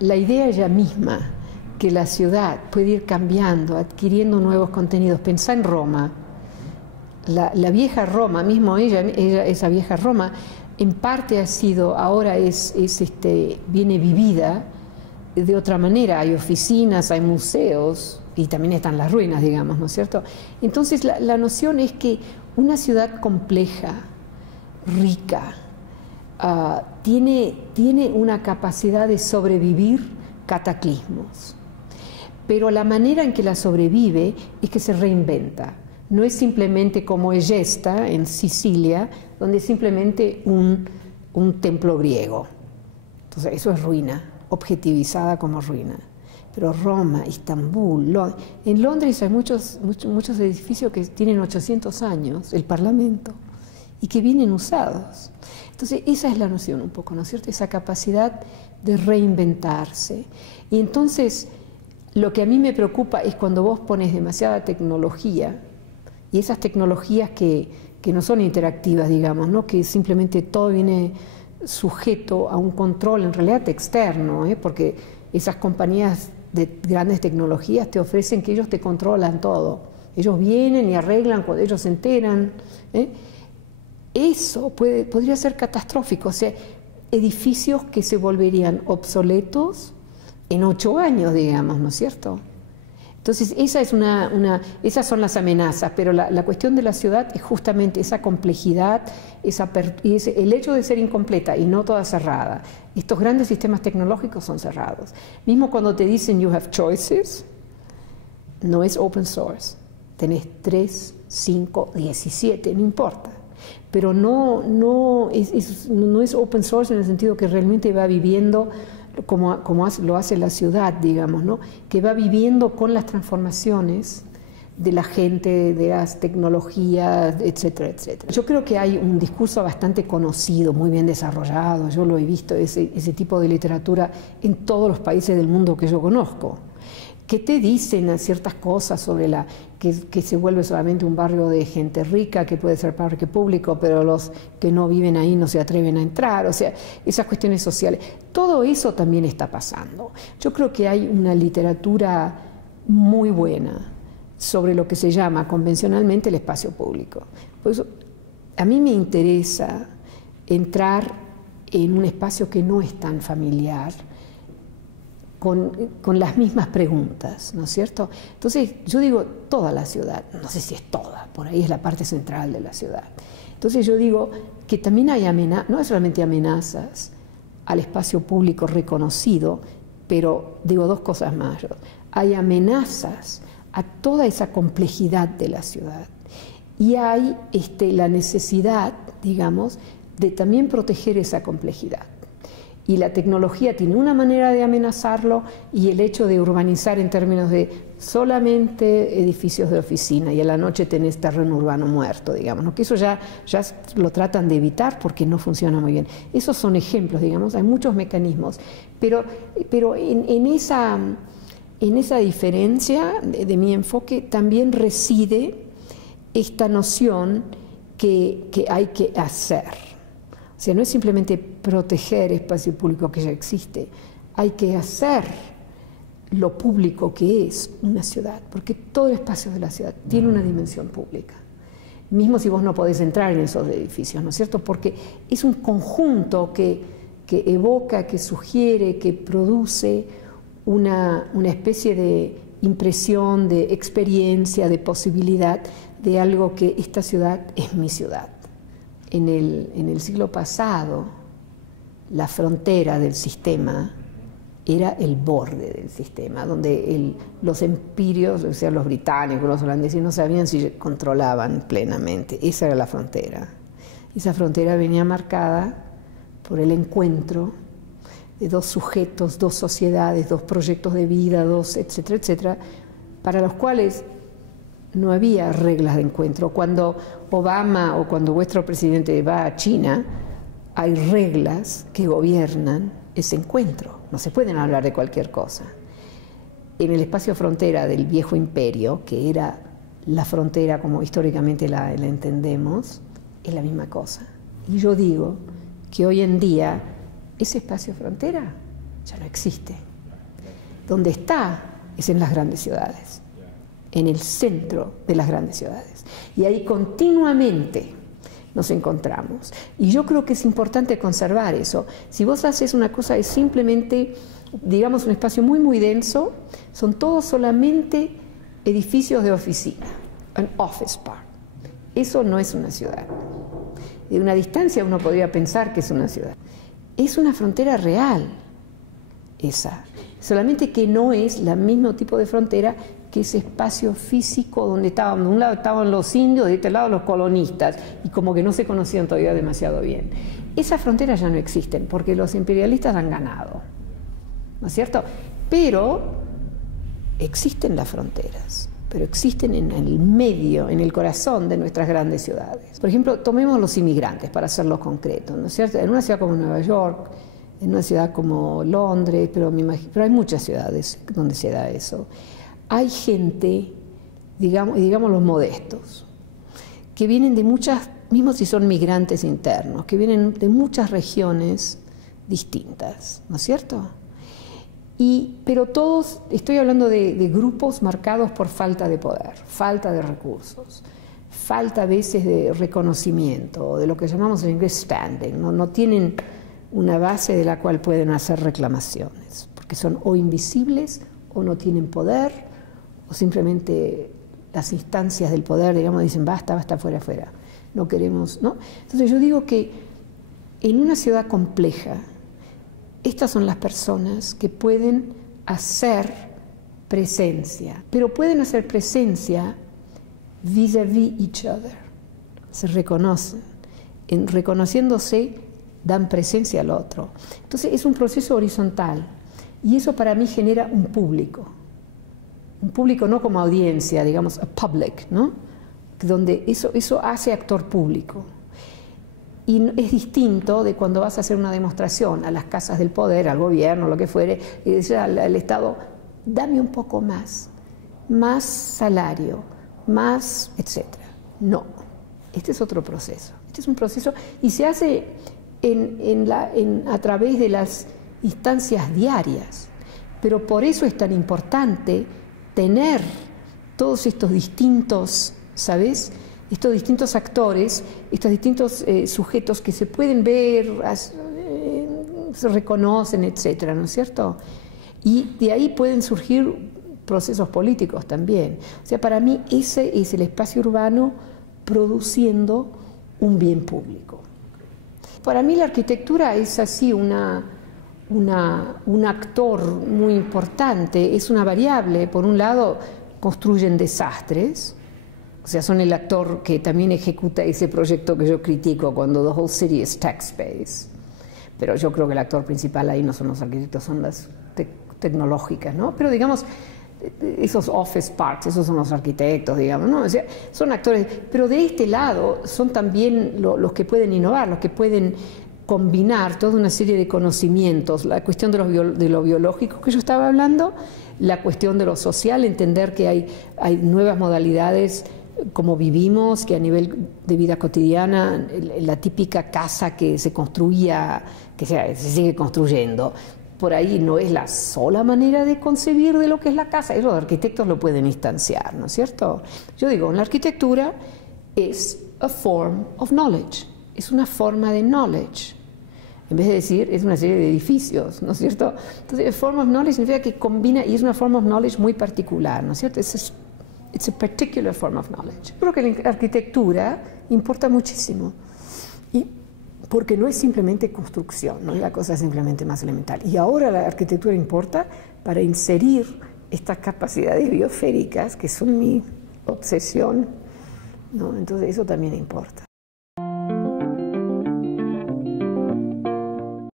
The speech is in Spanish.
la idea ella misma, que la ciudad puede ir cambiando, adquiriendo nuevos contenidos. Pensá en Roma, la vieja Roma, mismo ella, esa vieja Roma, en parte ha sido, ahora viene vivida de otra manera. Hay oficinas, hay museos y también están las ruinas, digamos, ¿no es cierto? Entonces la noción es que una ciudad compleja, rica, tiene una capacidad de sobrevivir cataclismos, pero la manera en que la sobrevive es que se reinventa. No es simplemente como Egesta en Sicilia, donde es simplemente un templo griego. Entonces eso es ruina, objetivizada como ruina. Pero Roma, Estambul, en Londres hay muchos edificios que tienen 800 años, el Parlamento, y que vienen usados. Entonces esa es la noción un poco, ¿no es cierto? Esa capacidad de reinventarse. Y entonces lo que a mí me preocupa es cuando vos pones demasiada tecnología, y esas tecnologías que no son interactivas, digamos, ¿no? Que simplemente todo viene sujeto a un control en realidad externo, porque esas compañías de grandes tecnologías te ofrecen que ellos te controlan todo. Ellos vienen y arreglan cuando ellos se enteran. Eso podría ser catastrófico, o sea, edificios que se volverían obsoletos en 8 años, digamos, ¿no es cierto? Entonces, esas son las amenazas, pero la cuestión de la ciudad es justamente esa complejidad, el hecho de ser incompleta y no toda cerrada. Estos grandes sistemas tecnológicos son cerrados. Mismo cuando te dicen you have choices, no es open source. Tenés 3, 5, 17, no importa. Pero no es open source en el sentido que realmente va viviendo como lo hace la ciudad, digamos, ¿no? Que va viviendo con las transformaciones de la gente, de las tecnologías, etcétera, etcétera. Yo creo que hay un discurso bastante conocido, muy bien desarrollado, yo lo he visto, ese tipo de literatura en todos los países del mundo que yo conozco, que te dicen ciertas cosas sobre que se vuelve solamente un barrio de gente rica, que puede ser parque público, pero los que no viven ahí no se atreven a entrar, o sea, esas cuestiones sociales. Todo eso también está pasando. Yo creo que hay una literatura muy buena sobre lo que se llama convencionalmente el espacio público. Por eso, a mí me interesa entrar en un espacio que no es tan familiar, con las mismas preguntas, ¿no es cierto? Entonces, yo digo toda la ciudad, no sé si es toda, por ahí es la parte central de la ciudad. Entonces yo digo que también hay amenazas, no es solamente amenazas al espacio público reconocido, pero digo 2 cosas más. Hay amenazas a toda esa complejidad de la ciudad y hay la necesidad, digamos, de también proteger esa complejidad. Y la tecnología tiene una manera de amenazarlo y el hecho de urbanizar en términos de solamente edificios de oficina y a la noche tenés terreno urbano muerto, digamos, ¿no? Que eso ya lo tratan de evitar porque no funciona muy bien. Esos son ejemplos, digamos, hay muchos mecanismos, pero en esa diferencia de mi enfoque también reside esta noción que hay que hacer. O sea, no es simplemente proteger espacio público que ya existe, hay que hacer lo público que es una ciudad, porque todo el espacio de la ciudad tiene una dimensión pública, mismo si vos no podés entrar en esos edificios, ¿no es cierto? Porque es un conjunto que evoca, que sugiere, que produce una especie de impresión, de experiencia, de posibilidad de algo que esta ciudad es mi ciudad. En el siglo pasado, la frontera del sistema era el borde del sistema, donde los empirios, o sea, los británicos, los holandeses, no sabían si controlaban plenamente. Esa era la frontera. Esa frontera venía marcada por el encuentro de 2 sujetos, 2 sociedades, 2 proyectos de vida, etcétera, etcétera, para los cuales no había reglas de encuentro. Cuando Obama o cuando vuestro presidente va a China, hay reglas que gobiernan ese encuentro. No se pueden hablar de cualquier cosa. En el espacio frontera del viejo imperio, que era la frontera como históricamente la entendemos, es la misma cosa. Y yo digo que hoy en día ese espacio frontera ya no existe. Donde está es en las grandes ciudades, en el centro de las grandes ciudades. Y ahí continuamente nos encontramos. Y yo creo que es importante conservar eso. Si vos haces una cosa, es simplemente, digamos, un espacio muy, muy denso, son todos solamente edificios de oficina, an office park. Eso no es una ciudad. De una distancia uno podría pensar que es una ciudad. Es una frontera real, esa. Solamente que no es el mismo tipo de frontera que ese espacio físico donde estaban, de un lado estaban los indios, de este lado los colonistas, y como que no se conocían todavía demasiado bien. Esas fronteras ya no existen, porque los imperialistas han ganado, ¿no es cierto? Pero existen las fronteras, pero existen en el medio, en el corazón de nuestras grandes ciudades. Por ejemplo, tomemos los inmigrantes, para hacerlo concreto, ¿no es cierto? En una ciudad como Nueva York, en una ciudad como Londres, pero hay muchas ciudades donde se da eso. Hay gente, digamos los modestos, que vienen de muchas, mismo si son migrantes internos, que vienen de muchas regiones distintas, ¿no es cierto? Pero todos, estoy hablando de grupos marcados por falta de poder, falta de recursos, falta a veces de reconocimiento, o de lo que llamamos en inglés standing, no tienen una base de la cual pueden hacer reclamaciones, porque son o invisibles o no tienen poder, o simplemente las instancias del poder, digamos, dicen basta, fuera, no queremos, ¿no? Entonces yo digo que en una ciudad compleja, estas son las personas que pueden hacer presencia, pero pueden hacer presencia vis-à-vis each other, se reconocen, reconociéndose dan presencia al otro. Entonces es un proceso horizontal, y eso para mí genera un público no como audiencia, digamos, a public, ¿no? Donde eso hace actor público. Y es distinto de cuando vas a hacer una demostración a las casas del poder, al gobierno, lo que fuere, y decir al Estado, dame un poco más salario, más, etc. No, este es otro proceso. Este es un proceso y se hace a través de las instancias diarias. Pero por eso es tan importante tener todos estos distintos, ¿sabes?, estos distintos actores, estos distintos sujetos que se pueden ver, se reconocen, etcétera, ¿no es cierto? Y de ahí pueden surgir procesos políticos también. O sea, para mí ese es el espacio urbano produciendo un bien público. Para mí la arquitectura es así un actor muy importante, es una variable. Por un lado, construyen desastres, o sea, son el actor que también ejecuta ese proyecto que yo critico cuando the whole city is tax-based. Pero yo creo que el actor principal ahí no son los arquitectos, son las tecnológicas, ¿no? Pero digamos, esos office parks, esos son los arquitectos, digamos, ¿no? O sea, son actores, pero de este lado son también los que pueden innovar, los que pueden combinar toda una serie de conocimientos, la cuestión de lo biológico que yo estaba hablando, la cuestión de lo social, entender que hay nuevas modalidades como vivimos, que a nivel de vida cotidiana, la típica casa que se construía, que se sigue construyendo, por ahí no es la sola manera de concebir de lo que es la casa, y los arquitectos lo pueden instanciar, ¿no es cierto? Yo digo, la arquitectura es a form of knowledge, es una forma de knowledge. En vez de decir, es una serie de edificios, ¿no es cierto? Entonces, a form of knowledge significa que combina, y es una form of knowledge muy particular, ¿no es cierto? It's a particular form of knowledge. Creo que la arquitectura importa muchísimo, porque no es simplemente construcción, no es la cosa simplemente más elemental. Y ahora la arquitectura importa para inserir estas capacidades biosféricas, que son mi obsesión, ¿no? Entonces eso también importa.